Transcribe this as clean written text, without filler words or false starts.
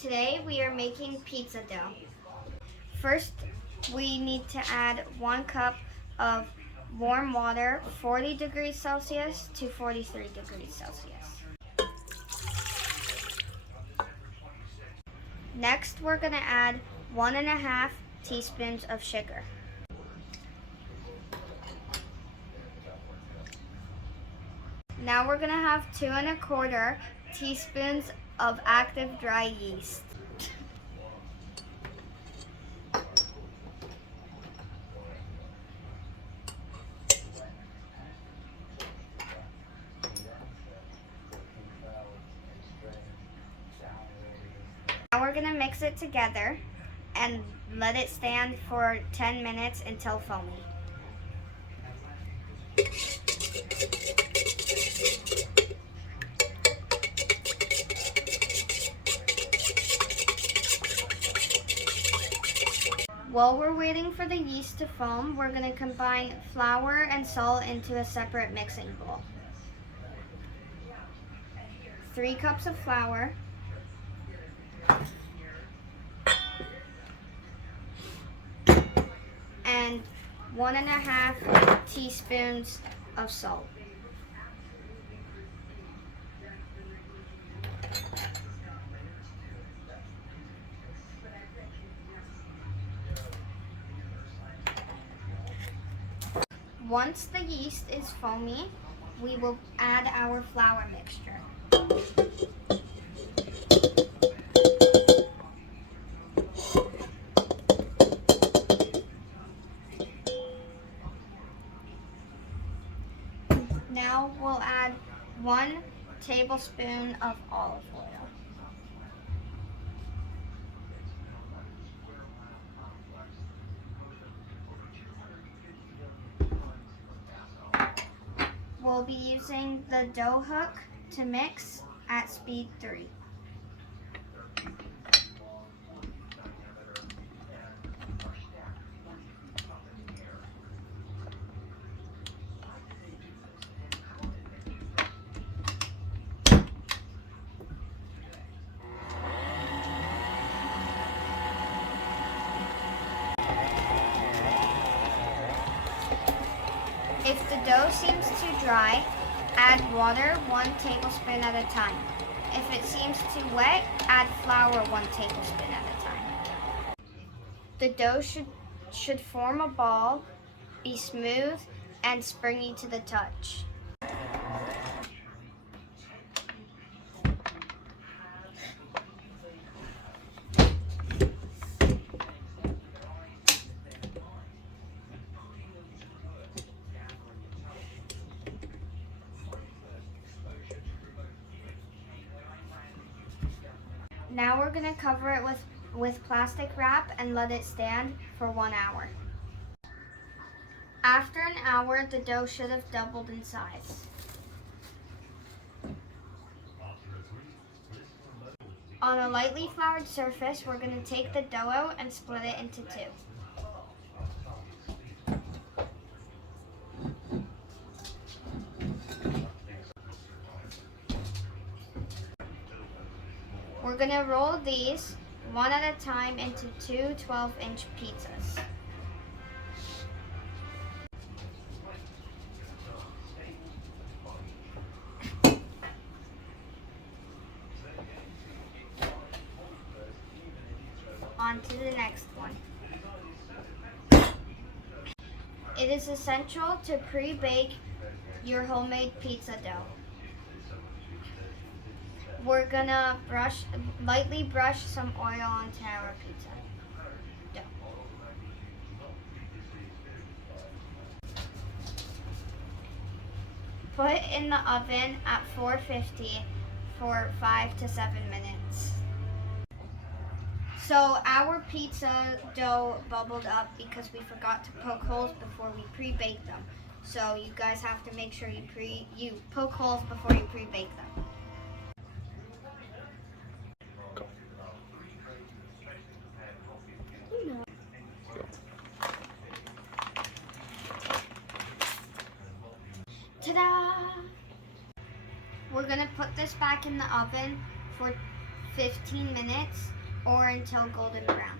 Today we are making pizza dough. First, we need to add 1 cup of warm water, 40 degrees Celsius to 43 degrees Celsius. Next, we're going to add 1.5 teaspoons of sugar. Now we're going to have 2.25 teaspoons of active dry yeast. Now we're going to mix it together and let it stand for 10 minutes until foamy. While we're waiting for the yeast to foam, we're going to combine flour and salt into a separate mixing bowl. 3 cups of flour, and 1.5 teaspoons of salt. Once the yeast is foamy, we will add our flour mixture. Now we'll add 1 tablespoon of olive oil. We'll be using the dough hook to mix at speed 3. If the dough seems too dry, add water 1 tablespoon at a time. If it seems too wet, add flour 1 tablespoon at a time. The dough should form a ball, be smooth, and springy to the touch. Now we're going to cover it with plastic wrap and let it stand for 1 hour. After an hour, the dough should have doubled in size. On a lightly floured surface, we're going to take the dough out and split it into 2. We're going to roll these 1 at a time into 2 12-inch pizzas. On to the next one. It is essential to pre-bake your homemade pizza dough. We're gonna lightly brush some oil onto our pizza dough. Put in the oven at 450 for 5 to 7 minutes. So our pizza dough bubbled up because we forgot to poke holes before we pre-bake them. So you guys have to make sure you poke holes before you pre-bake them. Ta-da! We're gonna put this back in the oven for 15 minutes or until golden brown.